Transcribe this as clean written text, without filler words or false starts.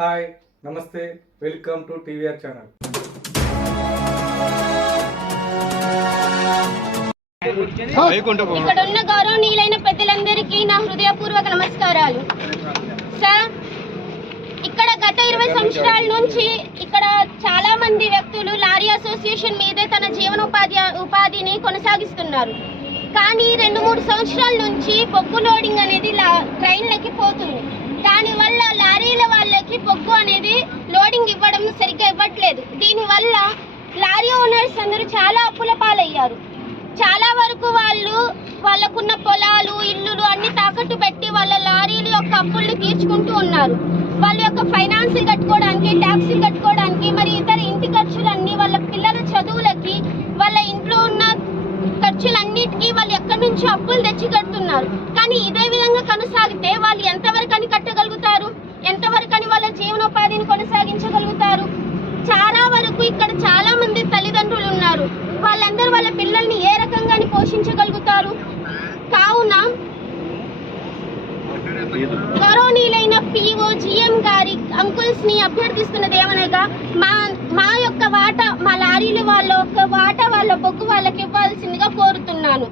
Hi నమస్తే welcome to TVR channel. ఇక్కడ ఉన్న గౌరవనీయులైన పెద్దలందరికీ నా హృదయపూర్వక నమస్కారాలు. సార్, ఇక్కడ గత 20 సంవత్సరాల నుంచి ఇక్కడ చాలా మంది వ్యక్తులు లారీ అసోసియేషన్ మీదే తన ఉపాధిని కొనసాగిస్తున్నారు. కానీ 2-3 సంవత్సరాల నుంచి బొగ్గు లోడింగ్ అనేది ట్రైన్లకి పోతుంది. దానివల్ల లారీల వాళ్ళకి బొగ్గు అనేది లోడింగ్ ఇవ్వడం సరిగ్గా ఇవ్వట్లేదు. దీనివల్ల లారీ ఓనర్స్ అందరూ చాలా అప్పుల పాలయ్యారు. చాలా వరకు వాళ్ళకున్న పొలాలు, ఇల్లులు అన్ని తాకట్టు పెట్టి వాళ్ళ లారీల యొక్క అప్పుల్ని తీర్చుకుంటూ ఉన్నారు. వాళ్ళ యొక్క ఫైనాన్సులు కట్టుకోవడానికి, ట్యాక్సీలు కట్టుకోవడానికి, మరి ఇతర ఇంటి ఖర్చులన్నీ, వాళ్ళ పిల్లల చదువులకి, వాళ్ళ ఇంట్లో ఉన్న ఖర్చులన్నిటికీ వాళ్ళు ఎక్కడి నుంచి అప్పులు తెచ్చి కడుతున్నారు. కానీ ఇదే విధంగా కొనసాగితే వాళ్ళు ఎంతవరకు అని కట్టగలుగుతారు? ఎంతవరకు అని వాళ్ళ జీవనోపాధిని కొనసాగించగలుగుతారు? చాలా వరకు ఇక్కడ చాలా మంది తల్లిదండ్రులు ఉన్నారు. వాళ్ళందరూ వాళ్ళ పిల్లల్ని ఏ రకంగా పోషించగలుగుతారు? కావున గౌరవనీయులైన పిఓ జిఎం గారి అంకుల్స్ ని అభ్యర్థిస్తున్నది ఏమనగా, మా యొక్క వాటా, మా లారీలు వాళ్ళ యొక్క వాటా, వాళ్ళ బొగ్గు వాళ్ళకి ఇవ్వాల్సిందిగా కోరుతున్నాను.